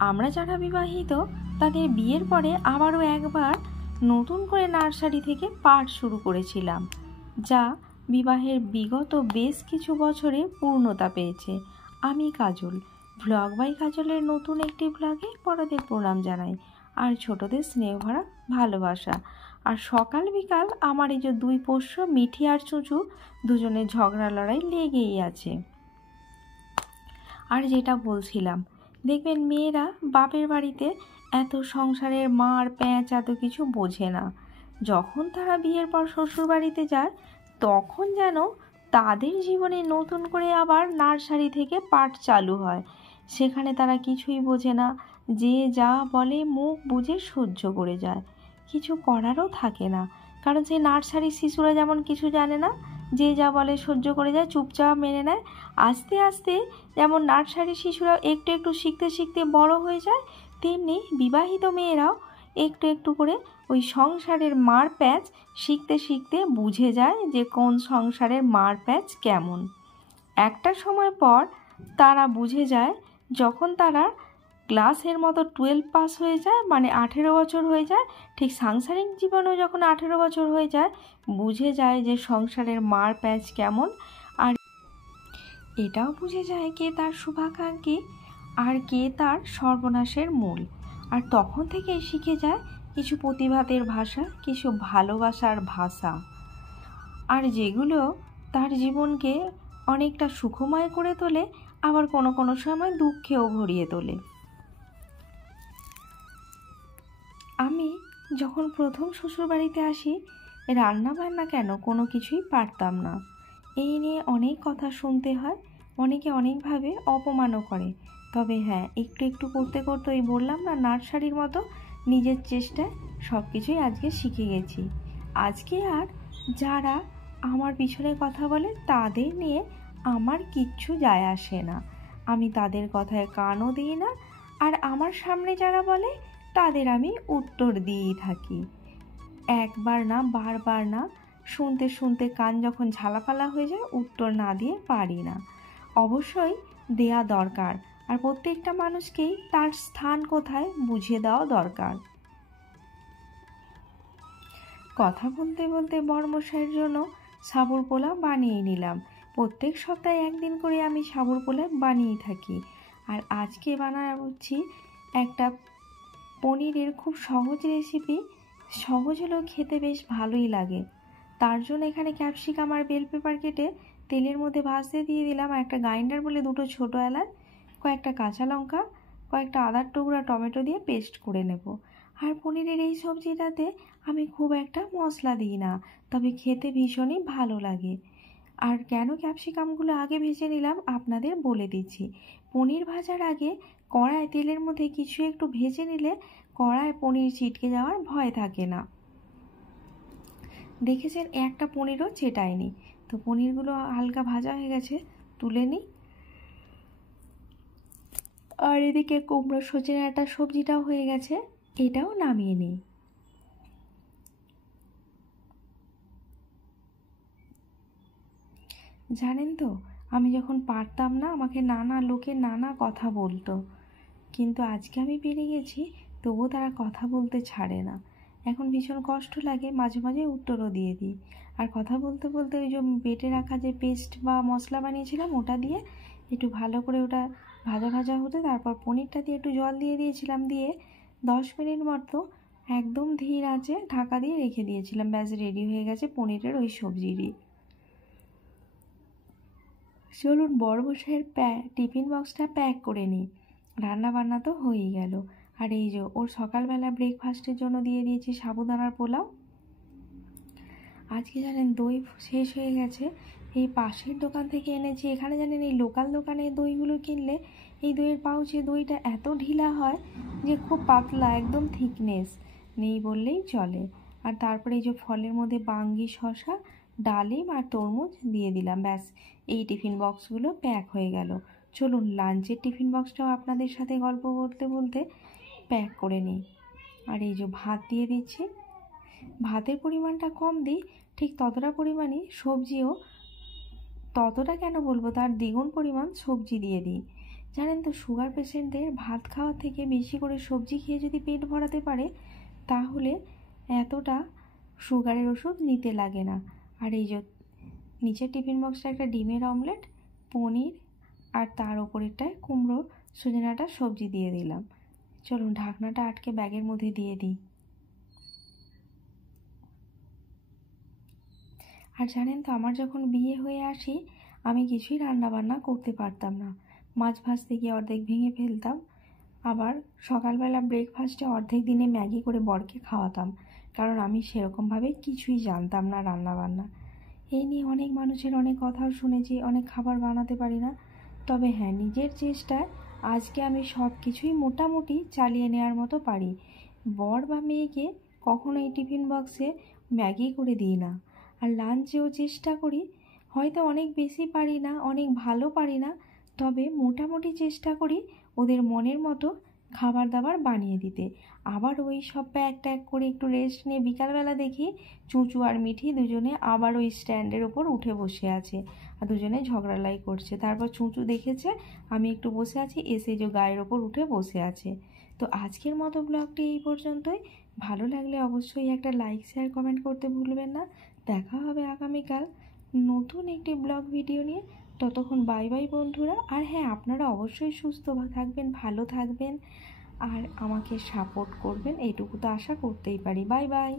আমরা যারা বিবাহিত তাদের বিয়ের পরে আবারও একবার নতুন করে নার্সারি থেকে পাঠ শুরু করেছিলাম, যা বিবাহের বিগত বেশ কিছু বছরে পূর্ণতা পেয়েছে। আমি কাজল, ভ্লগ বাই কাজলের নতুন একটি ভ্লগে বড়দের প্রণাম জানাই আর ছোটদের স্নেহ ভরা ভালোবাসা। আর সকাল বিকাল আমার এই যে দুই পোষ্য মিঠি আর চুচু দুজনের ঝগড়া লড়াই লেগেই আছে। আর যেটা বলছিলাম, দেখবেন মেয়েরা বাপের বাড়িতে এত সংসারের মার প্যাঁচ এত কিছু বোঝে না। যখন তারা বিয়ের পর শ্বশুর বাড়িতে যায় তখন যেন তাদের জীবনে নতুন করে আবার নার্সারি থেকে পাঠ চালু হয়। সেখানে তারা কিছুই বোঝে না, যে যা বলে মুখ বুজে সহ্য করে যায়, কিছু করারও থাকে না। কারণ সেই নার্সারির শিশুরা যেমন কিছু জানে না, যে যা বলে সহ্য করে যায়, চুপচাপ মেনে নেয়। আস্তে আস্তে যেমন নার্সারি শিশুরা একটু একটু শিখতে শিখতে বড় হয়ে যায়, তেমনি বিবাহিত মেয়েরাও একটু একটু করে ওই সংসারের মার প্যাঁচ শিখতে শিখতে বুঝে যায় যে কোন সংসারের মার প্যাঁচ কেমন। একটা সময় পর তারা বুঝে যায়, যখন তারা ক্লাসের মতো 12 পাস হয়ে যায়, মানে 18 বছর হয়ে যায়, ঠিক সাংসারিক জীবনেও যখন 18 বছর হয়ে যায় বুঝে যায় যে সংসারের মার প্যাঁচ কেমন। আর এটাও বুঝে যায় কে তার শুভাকাঙ্ক্ষী আর কে তার সর্বনাশের মূল। আর তখন থেকে শিখে যায় কিছু প্রতিবাদের ভাষা, কিছু ভালোবাসার ভাষা, আর যেগুলো তার জীবনকে অনেকটা সুখময় করে তোলে, আবার কোনো কোনো সময় দুঃখেও ভরিয়ে তোলে। আমি যখন প্রথম শ্বশুরবাড়িতে আসি, রান্না বান্না কেন কোনো কিছুই পারতাম না। এই নিয়ে অনেক কথা শুনতে হয়, অনেকে অনেকভাবে অপমানও করে। তবে হ্যাঁ, একটু একটু করতে করতে ওই বললাম না, নার্সারির মতো নিজের চেষ্টায় সব কিছুই আজকে শিখে গেছি। আজকে আর যারা আমার পিছনে কথা বলে তাদের নিয়ে আমার কিচ্ছু যায় আসে না, আমি তাদের কথায় কানও দিই না। আর আমার সামনে যারা বলে তাদের আমি উত্তর দিয়েই থাকি, একবার না বারবার না। শুনতে শুনতে কান যখন ঝালাপালা হয়ে যায় উত্তর না দিয়ে পারি না। অবশ্যই দেয়া দরকার, আর প্রত্যেকটা মানুষকেই তার স্থান কোথায় বুঝিয়ে দেওয়া দরকার। কথা বলতে বলতে বড়মশাইয়ের জন্য সাবুর পোলাও বানিয়ে নিলাম। প্রত্যেক সপ্তাহে একদিন করে আমি সাবুর পোলাও বানিয়ে থাকি। আর আজকে বানাচ্ছি একটা পনিরের খুব সহজ রেসিপি। সহজ হলেও খেতে বেশ ভালোই লাগে। তার জন্য এখানে ক্যাপসিকাম আর বেল পেপার কেটে তেলের মধ্যে ভাজতে দিয়ে দিলাম। আর একটা গ্রাইন্ডার বলে দুটো ছোটো এলাচ, কয়েকটা কাঁচা লঙ্কা, কয়েকটা আদার টুকরা, টমেটো দিয়ে পেস্ট করে নেব। আর পনিরের এই সবজিটাতে আমি খুব একটা মশলা দিই না, তবে খেতে ভীষণই ভালো লাগে। আর কেন ক্যাপসিকামগুলো আগে ভেজে নিলাম আপনাদের বলে দিচ্ছি। পনির ভাজার আগে কড়ায় তেলের মধ্যে কিছু একটু ভেজে নিলে কড়ায় পনির ছিটকে যাওয়ার ভয় থাকে না। দেখেছেন একটা পনিরও চেটায়নি। তো পনিরগুলো হালকা ভাজা হয়ে গেছে, তুলে নিই। আর এদিকে কুমড়ো সজনে একটা সবজিটাও হয়ে গেছে, এটাও নামিয়ে নিই। জানেন তো, আমি যখন পারতাম না আমাকে নানা লোকে নানা কথা বলতো, কিন্তু আজকে আমি পেরে গেছি, তবুও তারা কথা বলতে ছাড়ে না। এখন ভীষণ কষ্ট লাগে, মাঝে মাঝে উত্তরও দিয়ে দিই। আর কথা বলতে বলতে ওই যে বেটে রাখা যে পেস্ট বা মশলা বানিয়েছিলাম ওটা দিয়ে একটু ভালো করে ওটা ভাজা ভাজা হতে, তারপর পনিরটা দিয়ে একটু জল দিয়ে দিয়েছিলাম, দিয়ে 10 মিনিট মতো একদম ধীর আঁচে ঢাকা দিয়ে রেখে দিয়েছিলাম। ব্যাস রেডি হয়ে গেছে পনিরের ওই সবজিরই। চলুন বড়মশাইয়ের টিফিন বক্সটা প্যাক করে নিই। রান্না বান্না তো হয়েই গেল। আর এই যে ওর সকালবেলা ব্রেকফাস্টের জন্য দিয়ে দিয়েছি সাবুদানার পোলাও। আজকে জানেন দই শেষ হয়ে গেছে, এই পাশের দোকান থেকে এনেছি। এখানে জানেন এই লোকাল দোকানে দইগুলো কিনলে এই দইয়ের পাউচে দইটা এত ঢিলা হয় যে খুব পাতলা, একদম থিকনেস নেই বললেই চলে। আর তারপরে এই যে ফলের মধ্যে বাঙ্গি, শসা, ডালিম আর তরমুজ দিয়ে দিলাম। ব্যাস এই টিফিন বক্সগুলো প্যাক হয়ে গেল। চলুন লাঞ্চের টিফিন বক্সটাও আপনাদের সাথে গল্প করতে বলতে প্যাক করে নিই। আর এই যে ভাত দিয়ে দিচ্ছি, ভাতের পরিমাণটা কম দিই, ঠিক ততটা পরিমাণই সবজিও, ততটা কেন বলবো, তার দ্বিগুণ পরিমাণ সবজি দিয়ে দিই, জানেন তো সুগার পেশেন্টদের ভাত খাওয়ার থেকে বেশি করে সবজি খেয়ে যদি পেট ভরাতে পারে তাহলে এতটা সুগারের ওষুধ নিতে লাগে না। আর এই যে নিচের টিফিন বক্সটা একটা ডিমের অমলেট, পনির আর তার ওপরেরটায় কুমড়ো সজনাটা সবজি দিয়ে দিলাম। চলুন ঢাকনাটা আটকে ব্যাগের মধ্যে দিয়ে দিই। আর জানেন তো আমার যখন বিয়ে হয়ে আসি আমি কিছুই রান্নাবান্না করতে পারতাম না। মাছ ভাজতে গিয়ে অর্ধেক ভেঙে ফেলতাম। আবার সকালবেলা ব্রেকফাস্টে অর্ধেক দিনে ম্যাগি করে বরকে খাওয়াতাম, কারণ আমি সেরকমভাবে কিছুই জানতাম না রান্নাবান্না। এই নিয়ে অনেক মানুষের অনেক কথাও শুনেছি, অনেক খাবার বানাতে পারি না। তবে হ্যাঁ, নিজের চেষ্টায় আজকে আমি সব কিছুই মোটামুটি চালিয়ে নেওয়ার মতো পারি। বর বা মেয়েকে কখনো এই টিফিন বক্সে ম্যাগি করে দিই না। আর লাঞ্চেও চেষ্টা করি, হয়তো অনেক বেশি পারি না, অনেক ভালো পারি না, তবে মোটামুটি চেষ্টা করি ওদের মনের মতো খাবার দাবার বানিয়ে দিতে। আবার ওই সব একটা এক করে একটু রেস্ট নিয়ে বিকালবেলা দেখি চুঁচু আর মিঠি দুজনে আবার ওই স্ট্যান্ডের ওপর উঠে বসে আছে আর দুজনে ঝগড়ালাই করছে। তারপর চুঁচু দেখেছে আমি একটু বসে আছি, এসে যে গায়ের ওপর উঠে বসে আছে। তো আজকের মতো ব্লগটি এই পর্যন্তই। ভালো লাগলে অবশ্যই একটা লাইক শেয়ার কমেন্ট করতে ভুলবেন না। দেখা হবে আগামীকাল নতুন একটি ব্লগ ভিডিও নিয়ে। ততক্ষণ বাই বাই বন্ধুরা। আর হ্যাঁ, আপনারা অবশ্যই সুস্থ থাকবেন, ভালো থাকবেন আর আমাকে সাপোর্ট করবেন, এইটুকু তো আশা করতেই পারি। Bye bye.